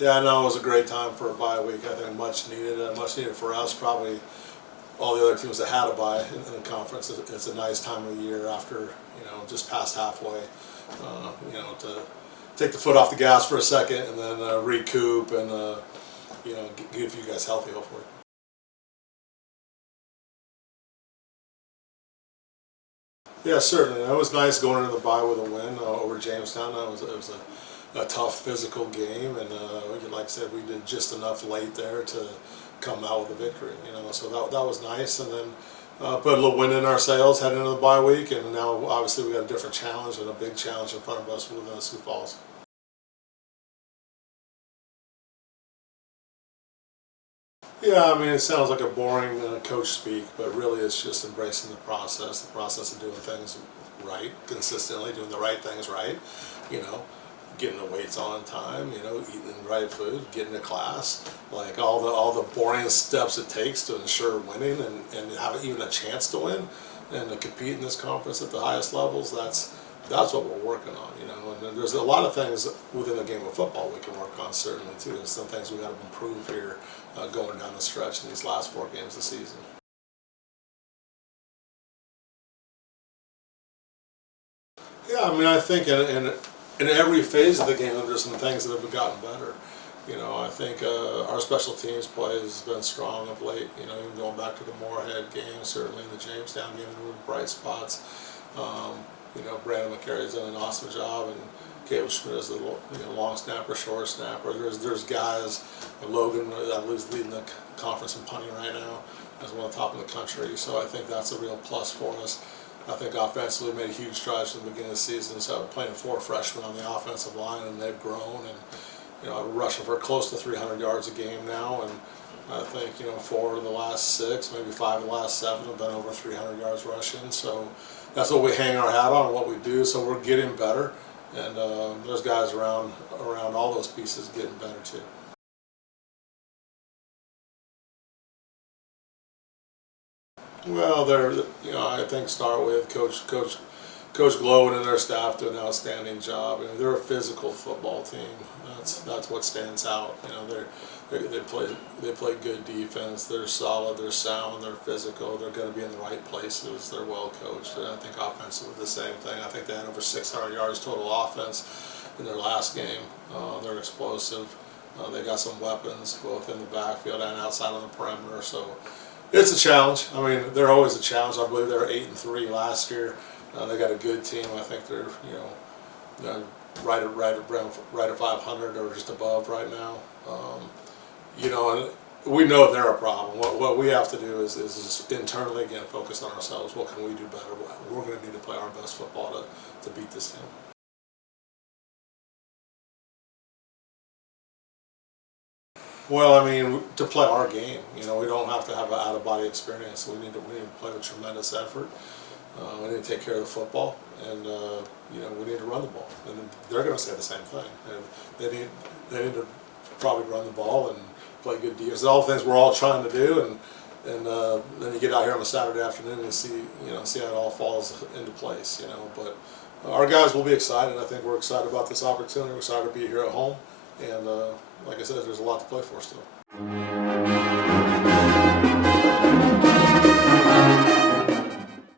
Yeah, no, it was a great time for a bye week. I think much needed for us. Probably all the other teams that had a bye in the conference. It's a nice time of the year after just past halfway. To take the foot off the gas for a second and then recoup and get you guys healthy hopefully. Yeah, certainly. It was nice going into the bye with a win over Jamestown. It was a tough physical game, and like I said, we did just enough late there to come out with a victory. So that was nice, and then put a little wind in our sails heading into the bye week, and now obviously we got a different challenge and a big challenge in front of us with Sioux Falls. Yeah, I mean, it sounds like a boring coach speak, but really it's just embracing the process of doing things right, consistently, doing the right things right, you know, getting the weights on time, eating the right food, getting to class, like all the boring steps it takes to ensure winning and have even a chance to win and to compete in this conference at the highest levels. That's what we're working on, and then there's a lot of things within the game of football we can work on certainly too. There's some things we got to improve here going down the stretch in these last 4 games of the season. Yeah, I mean, I think in every phase of the game there's some things that have gotten better. I think our special teams play has been strong of late. Even going back to the Moorhead game, certainly in the Jamestown game, there were bright spots. Brandon McCary's done an awesome job, and Caleb Schmidt is the long snapper, short snapper. There's guys, Logan, who's leading the conference in punting right now, as one of the top in the country. So I think that's a real plus for us. I think offensively made huge strides from the beginning of the season. So playing 4 freshmen on the offensive line, and they've grown, and we're rushing for close to 300 yards a game now, and I think 4 of the last 6, maybe 5 of the last 7 have been over 300 yards rushing. So that's what we hang our hat on and what we do. So we're getting better, and there's guys around all those pieces getting better too. Well, I think start with Coach Glowen and their staff do an outstanding job. They're a physical football team. That's what stands out. They play good defense. They're solid. They're sound. They're physical. They're going to be in the right places. They're well coached. And I think offensively the same thing. I think they had over 600 yards total offense in their last game. They're explosive. They got some weapons both in the backfield and outside on the perimeter. So it's a challenge. I mean, they're always a challenge. I believe they were 8-3 last year. They got a good team. I think they're right at 500 or just above right now. And we know they're a problem. What we have to do is just internally again focus on ourselves. What can we do better? We're going to need to play our best football to beat this team. Well, I mean, to play our game, we don't have to have an out-of-body experience. We need to play with tremendous effort. We need to take care of the football, and we need to run the ball. And they're going to say the same thing. And they need to probably run the ball and play good defense. All the things we're all trying to do, and then you get out here on a Saturday afternoon and see how it all falls into place. But our guys will be excited. I think we're excited about this opportunity. We're excited to be here at home, and like I said, there's a lot to play for still.